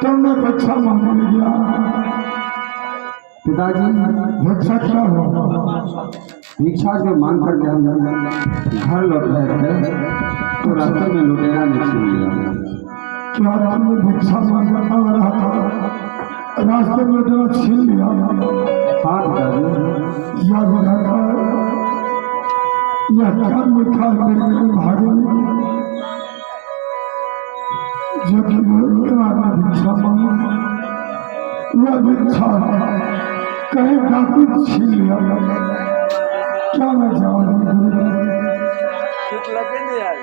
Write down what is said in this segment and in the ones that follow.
तुमने भिक्षा मांगने गया। पिताजी भिक्षा क्या हो? भिक्षा जो मांग कर के हम घर लौट रहे थे तो रास्ते में लुटेरा ने छीन लिया। क्या तुमने भिक्षा मांगा आ रहा था, रास्ते में लुटेरा छीन लिया? हाँ पिताजी। याद रखा, यह क्या लिखा मेरे भाग्य कहीं डाकू छीन लिया क्या मैं जाऊंगी ठीक लगे नहीं यार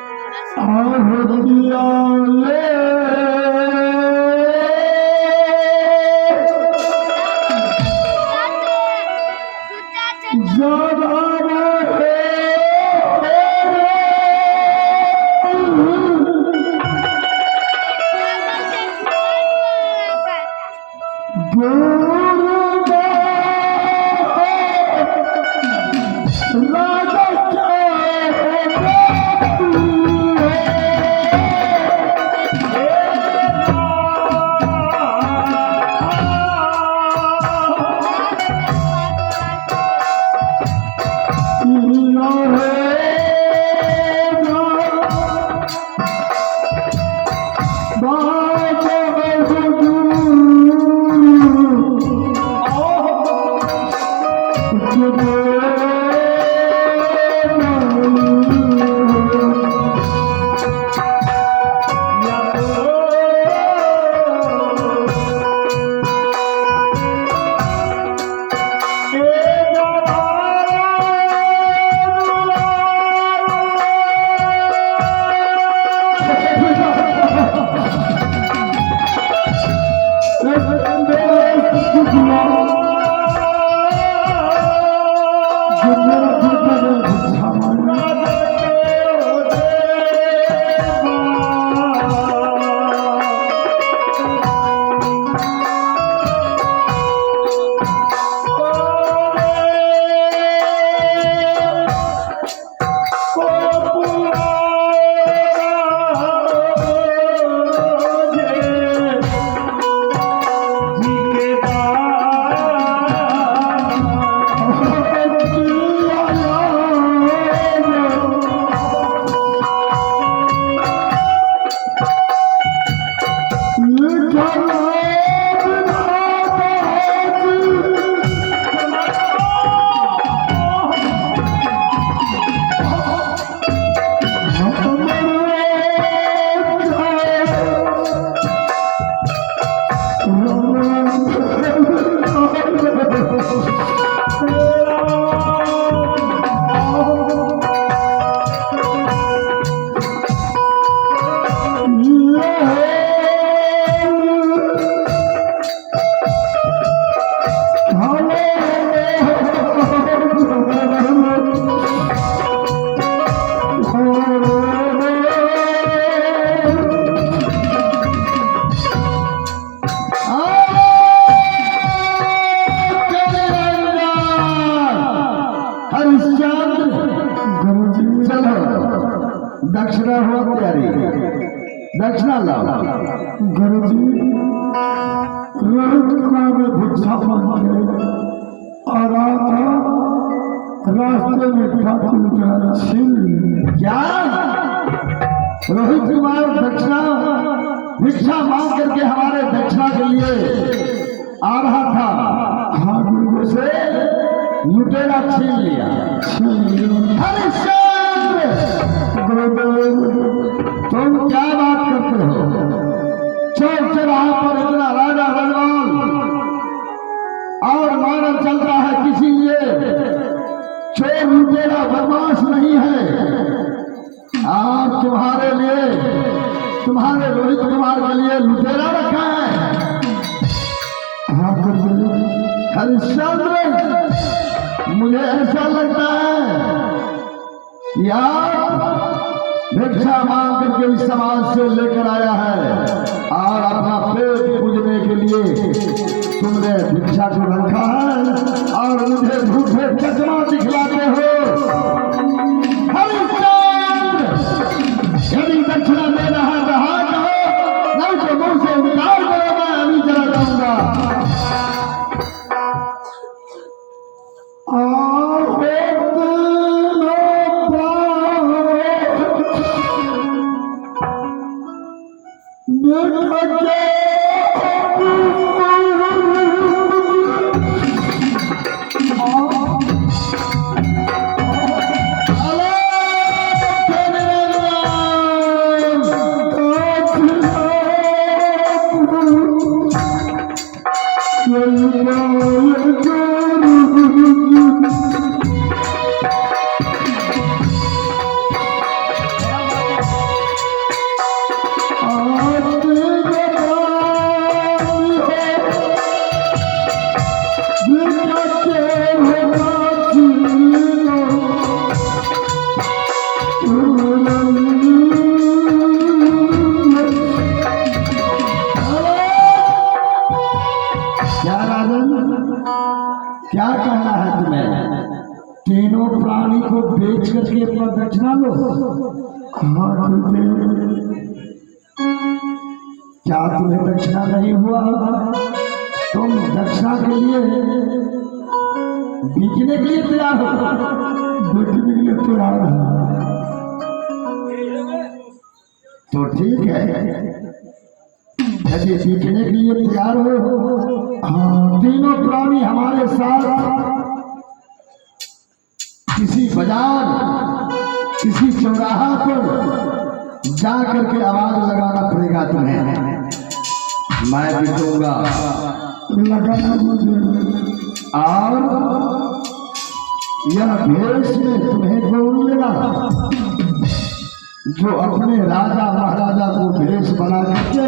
दक्षिणा हो प्यारी दक्षिणा लाओ गुरुजी रोहित कुमार में भिक्षा मांग के और रास्ते में ठाकुर छीन लिया। क्या रोहित कुमार दक्षिणा भिक्षा मांग करके हमारे दक्षिणा के लिए आ रहा था। हाँ गुरु उसे लुटेरा छीन लिया। हरिश्चंद्र तुम क्या बात करते हो? चौक चौराहा पर इतना राजा बलवान और मानव चल रहा है, किसी लिए चोर लुटेरा बदमाश नहीं है। आज तुम्हारे लिए, तुम्हारे रोहित कुमार के लिए लुटेरा रखा है। हाँ गुरु हरिश्चंद्र मुझे ऐसा लगता है कि आप भिक्षा मांग करके इस समाज से लेकर आया है और अपना पेट पूजने के लिए तुमने भिक्षा को रखा है और मुझे झूठे चश्मा दिखलाते हो। हरिश्चंद्र यदि दक्षिणा देना है तो हाँ कहो, नहीं तो मुंह से इनकार करो, मैं अभी चला जाऊंगा। Go हाँ गुरुदेव, क्या तुम्हें दक्षिणा नहीं हुआ? तुम दक्षिणा के लिए बिकने के लिए तैयार हो? देखने के लिए तैयार है। तो ठीक है, यदि बिकने के लिए तैयार हो, हाँ तीनों प्राणी हमारे साथ किसी बाजार, किसी चौराहा पर जा करके आवाज लगाना पड़ेगा तुम्हें। मैं बिकूंगा लगाना गुरुदेव। और यह भेष में तुम्हें कौन लेगा? जो अपने राजा महाराजा को भेष बना करके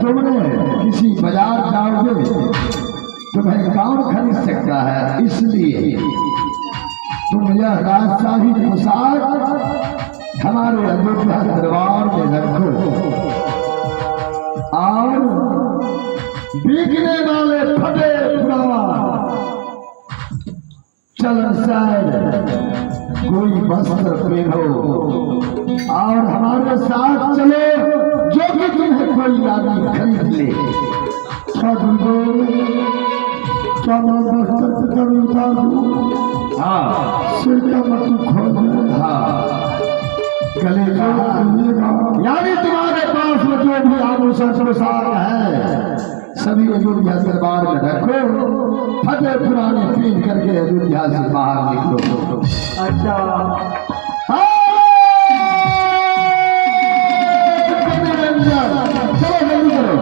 तुमने किसी बाजार जाओगे, तुम्हें कौन खरीद सकता है? इसलिए तुम यह राजशाही पोशाक हमारे अयोध्या दरबार में रखो और बिकने वाले फटे पुराना चलन शायद कोई वस्त्र पहनो और हमारे साथ चलो, जो कि तुम्हें कोई आदमी खरीद ले। क्या गुरुदेव, क्या मैं बस्तर पे कभी उतार दूँ? हाँ सिर का मत खोल दे। हाँ, गले का कहिएगा यानी तुम्हारे पास में जो भी आभूषण पोशाक है सभी अयोध्या दरबार में रखो, फटे पुराने पीन करके अयोध्या से बाहर निकलो। अच्छा हाँ, चलो जल्दी करो।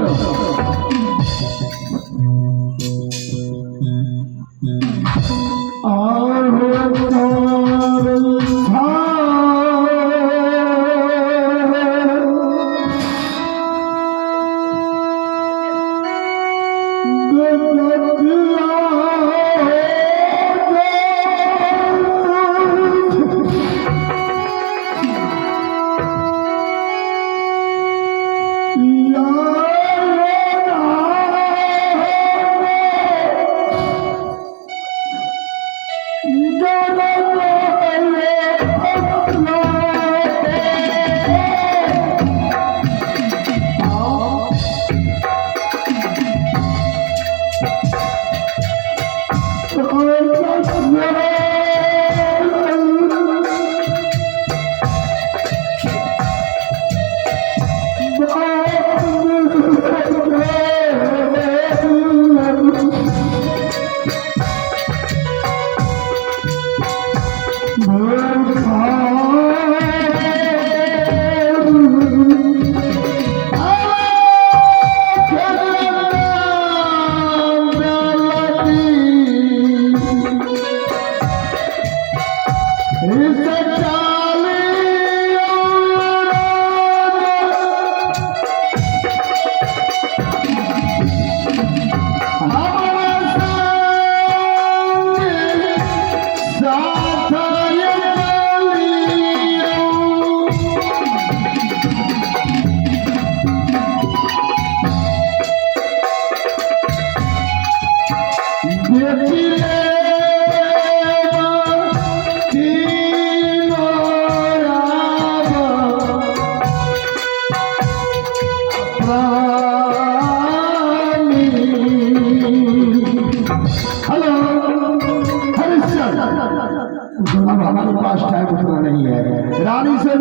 अब हमारे पास टाइम उतना नहीं है। रानी से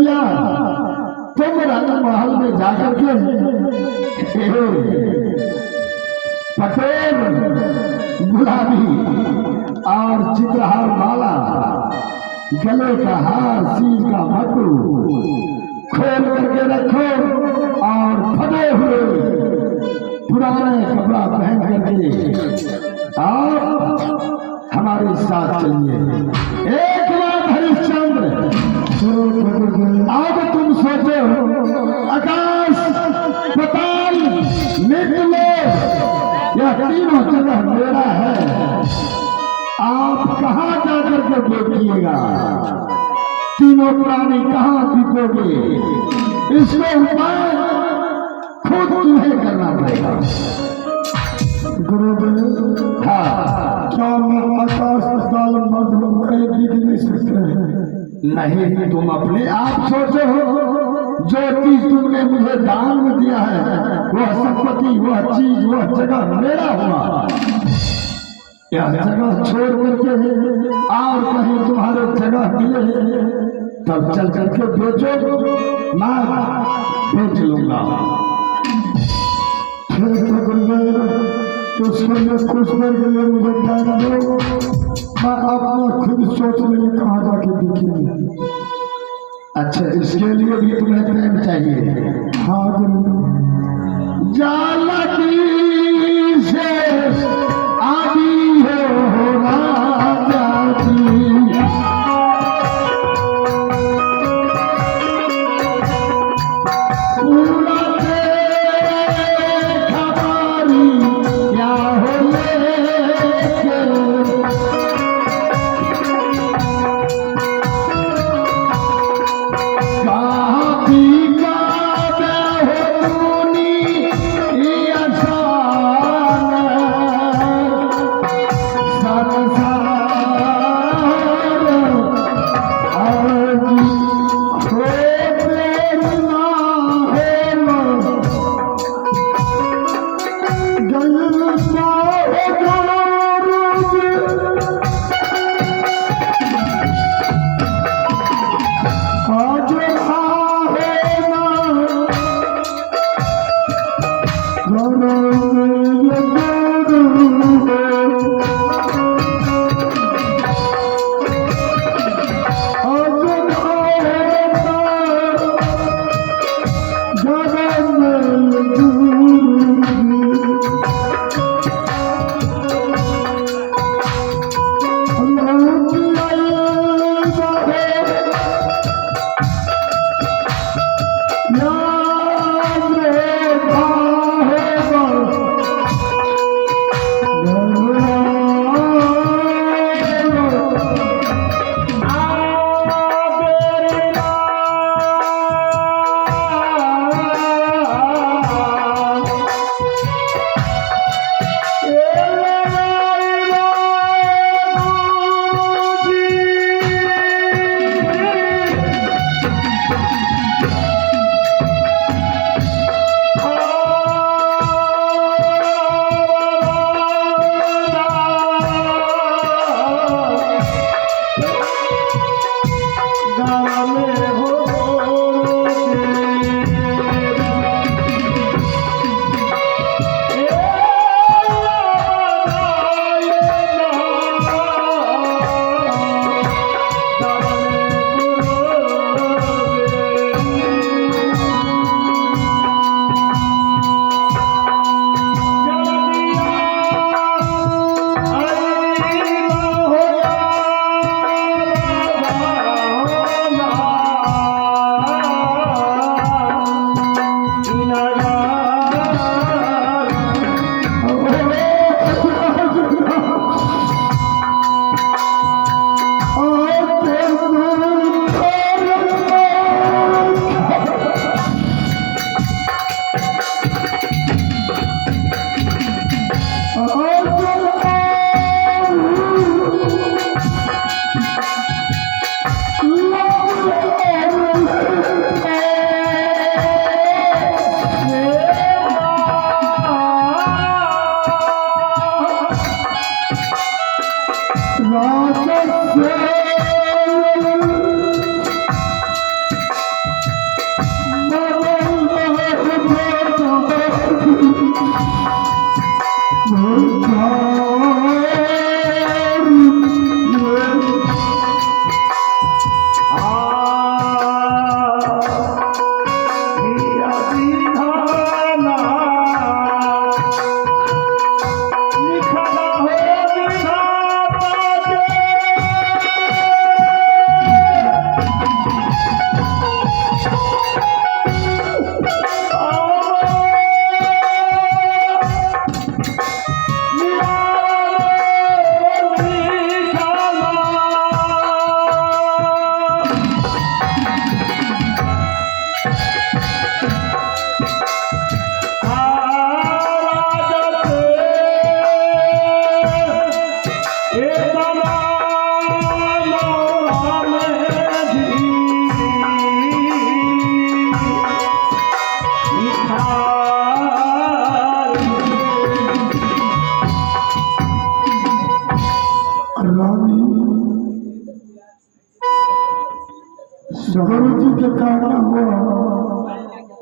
तुम रंग महल में जाकर के पटेल गुलाबी और चित्रहार माला, गले का हार, सील का मटू खोल करके रखो और फटे हुए पुराने कपड़ा पहन करके आप हमारे साथ चलिए। एक बार हरिश्चंद्र, अब तुम सोचो आकाश पताल निकलो, यह तीनों जगह मेरा है। आप कहाँ जाकर के देखिएगा, तीनों प्राणी कहाँ बिकोगे, इसको उपाय खुद तुम्हें करना पड़ेगा। गुरुदेव, हाँ, क्या मैं आकाश पाताल मध्य कहीं दिख नहीं सकते हैं? नहीं, तुम अपने आप सोचो। जो चीज तुमने मुझे दान में दिया है, वह संपत्ति, वह चीज, वह जगह मेरा हुआ। यह जगह छोड़ करके और कहीं तुम्हारे जगह मिले तब चल करके बेचो, मैं बेच लूंगा। फिर तो गुरुदेव उसके लिए कुछ देर के लिए मुझे टाइम दो, मैं अपना खुद सोच लेंगे कहाँ जाके दिखेंगे। अच्छा, इसके लिए भी तुम्हें प्रेम चाहिए? हाँ गुरु। जानकी से आदि हो राजा जी, पूरा खबारी क्या हो लेके,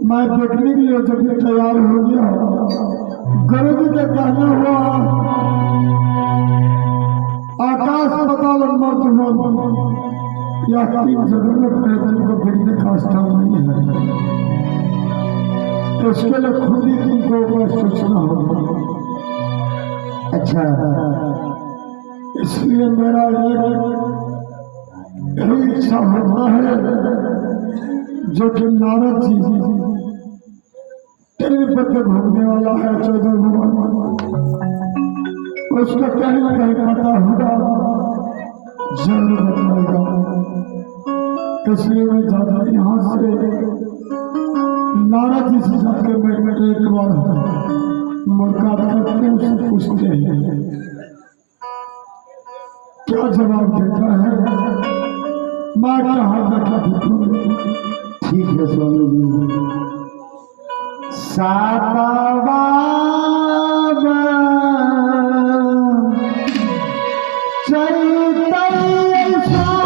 मैं देखने के लिए जब तैयार हो गया, गुरु जी का कहना हुआ आकाश पताल या तीन जगह में पैदल को गिरने का स्थान नहीं है, तो इसके लिए खुद ही तुमको सोचना होगा। अच्छा, इसलिए मेरा यही इच्छा होता है जो कि नारद जी तीन पर घूमने वाला है 14 भगवान, उसको कहीं ना कहीं पता होगा, जरूर बताएगा। इसलिए मैं जाता यहाँ से नारद जी से जाकर मैं एक बार मुलाकात करते हैं, उससे पूछते हैं क्या जवाब देता है, मैं कहाँ जाकर दिखूंगी। ठीक है स्वामी जी। सातवा चैतन्य स्वामी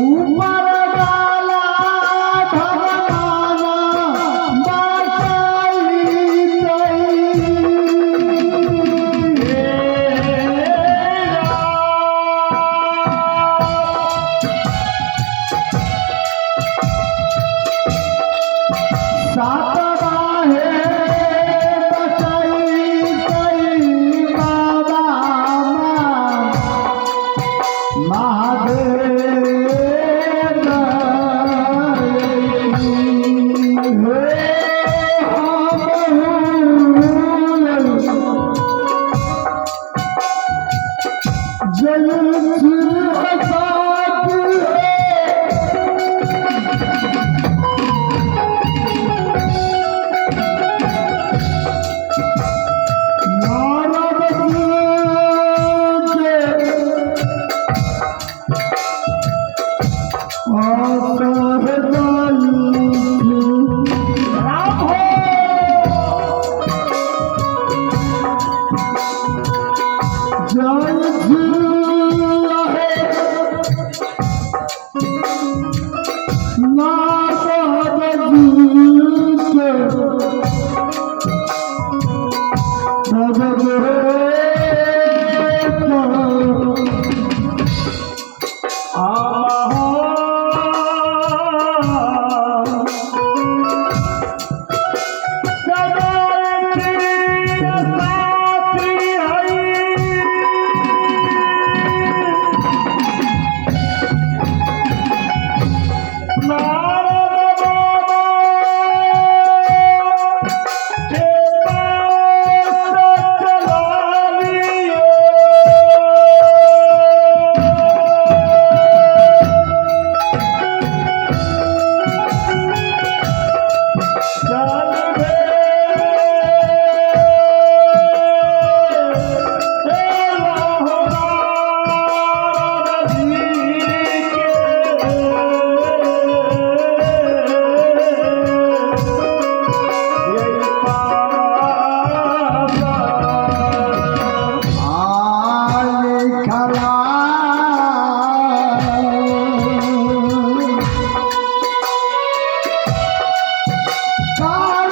ऊपर वाला भगवाना God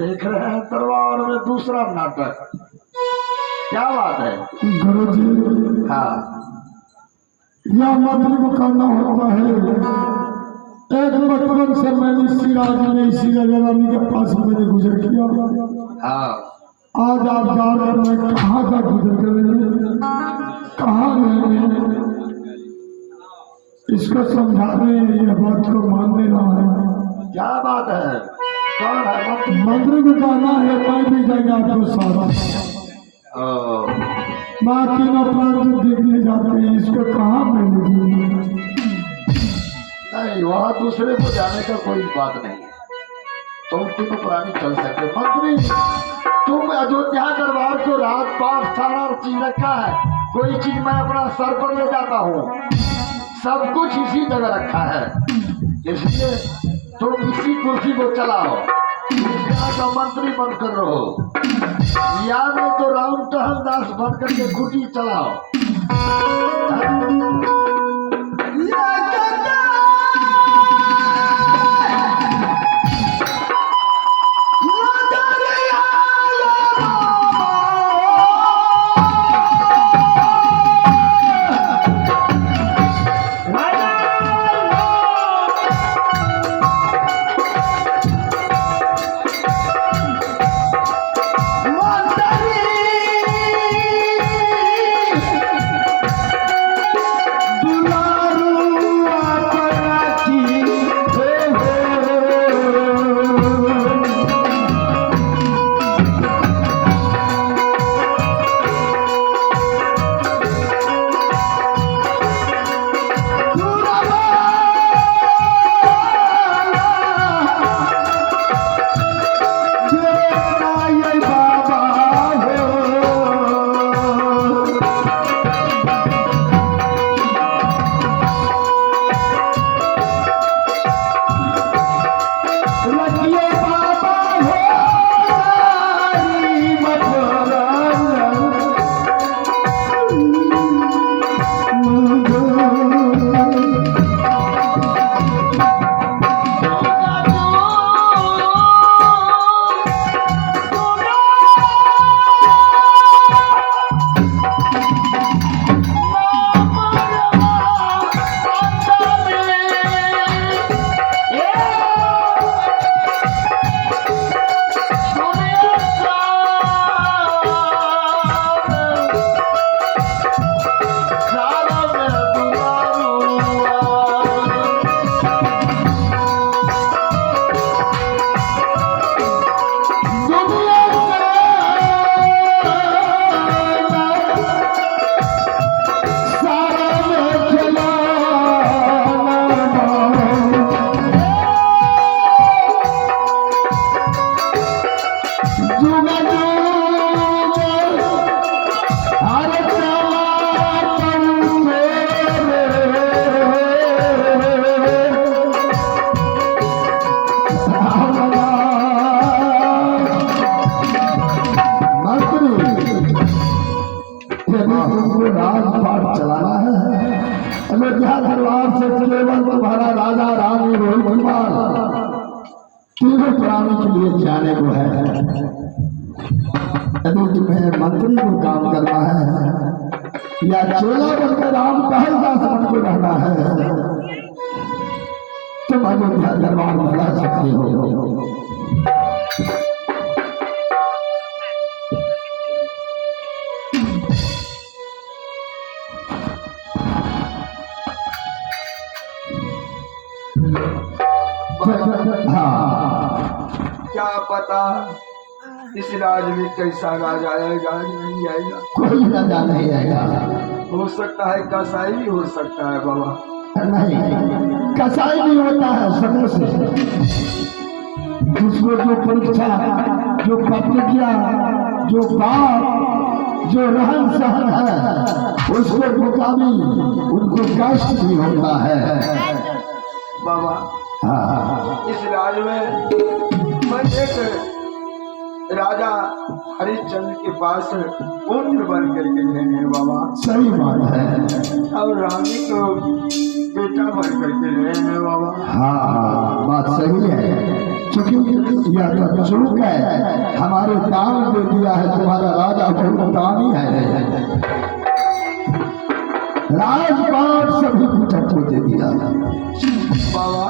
देख रहे हैं दरबार में दूसरा नाटक। क्या बात है? गुरु जी, हाँ, यह मंत्री को करना होता है। एक बचपन से मैंने इसी राज्य में इसी रानी के पास मैंने गुजर किया। हाँ, आज आप जा रहे हैं, मैं कहाँ तक गुजर करेंगे, कहाँ रहेंगे, इसको समझाने, यह बात को मान लेना है। क्या बात है? कौन है मंत्री? मंत्री को कहना है, मैं भी जाएगा आपको साथ। ओ, माँ तीनों प्राण देखने जाते हैं, इसको कहाँ मिलेगी? नहीं, वहाँ दूसरे को जाने का कोई बात नहीं है। तुम तीनों प्राणी चल सकते। मंत्री, तुम अयोध्या दरबार को रात पाठ सारा चीज रखा है। कोई चीज मैं अपना सर पर ले जाता हूँ, सब कुछ इसी जगह रखा है। इसलिए तुम इसी कुर्सी को चलाओ, यहाँ का मंत्री बनकर रहो, या नहीं तो राम टहलदास बन करके कुटी चलाओ। अयोध्या दरबार से केवल तुम्हारा राजा रानी रोहित कुमार तीनों प्राणी के लिए जाने को है। यदि तुम्हें मंत्री को काम करना है या चोला बनकर राम टहलदास बन के रहना है, तुम अयोध्या दरबार में रह सकते हो। क्या पता इस राज में कैसा राजा आएगा नहीं आएगा। कोई राजा नहीं आएगा। हो सकता है कसाई भी हो सकता है बाबा। नहीं, कसाई नहीं होता है समय से। जिसको जो परीक्षा, जो प्रतिज्ञा, जो बात, जो रहन सहन है, उसको मुकामी उनको कष्ट भी होता है बाबा। हाँ। इस राज में मैं एक राजा हरिश्चंद्र के पास पुत्र बन करके रहे बाबा। सही बात है। और रानी को बेटा बन करके रहे हैं बाबा। हाँ, बात सही है। चूंकि यह तो चूक है, हमारे दान दे दिया है, तुम्हारा राजा बहुत दानी है, राजपाट सभी कुछ आपको दे दिया। बाबा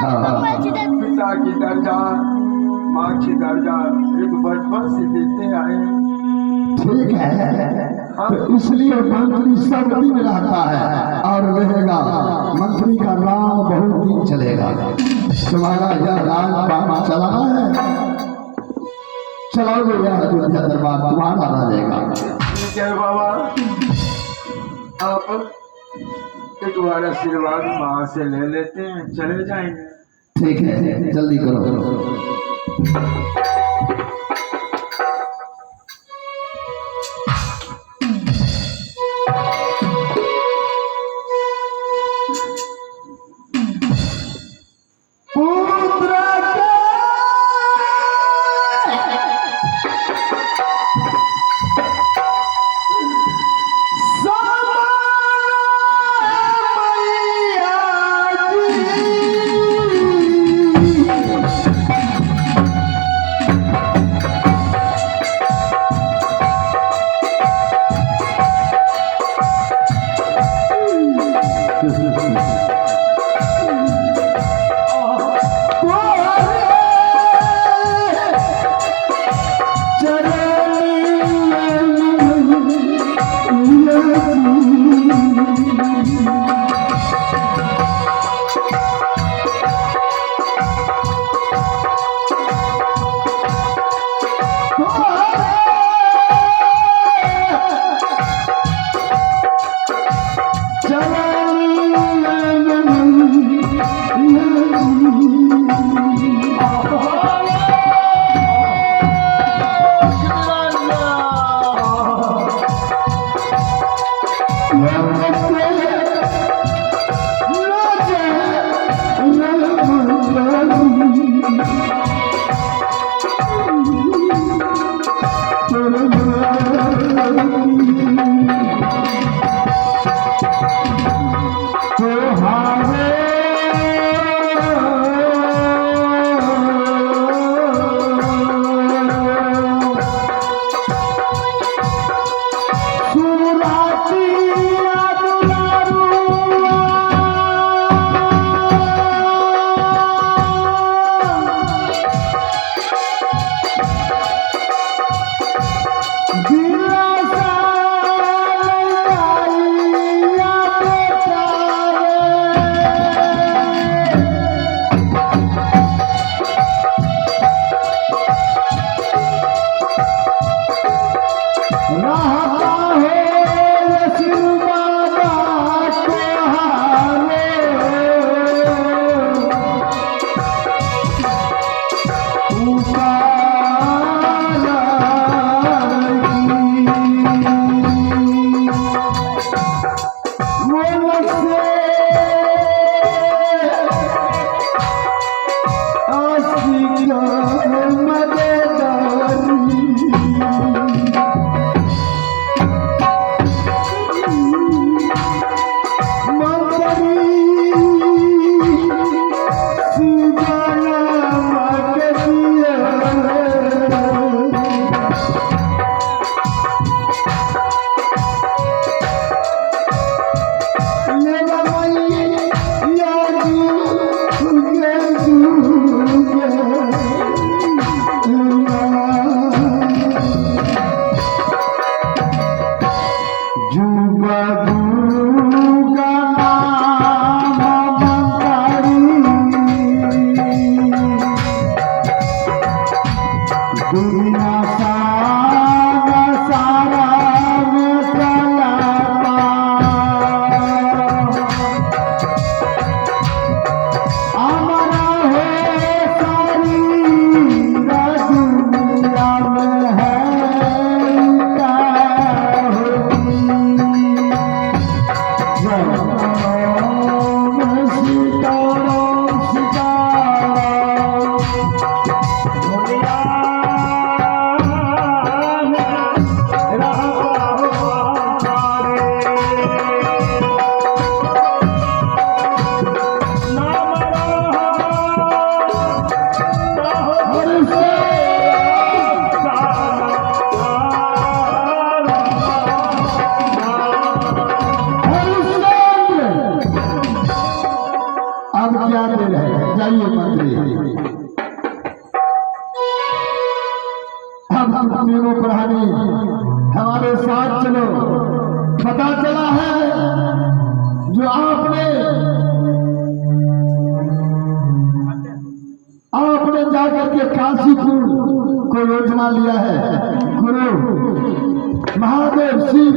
हाँ। पिता की दर्जा, माँ की दर्जा एक बचपन से देते आए हैं। ठीक है, तो इसलिए मंत्री सब दिन रहता है और रहेगा। मंत्री का नाम बहुत दिन चलेगा। तुम्हारा यह राजपाट चलाना है, चलाओगे यह अयोध्या दरबार तुम्हारा रहेगा। ठीक है बाबा, आप एक बार आशीर्वाद माँ से ले लेते हैं, चले जाएंगे। ठीक है, जल्दी करो। जाइए मंत्री। अब हम तीनों प्रहरी हमारे साथ चलो। पता चला है जो आपने जाकर के काशीपुर को योजना लिया है, गुरु महादेव शिव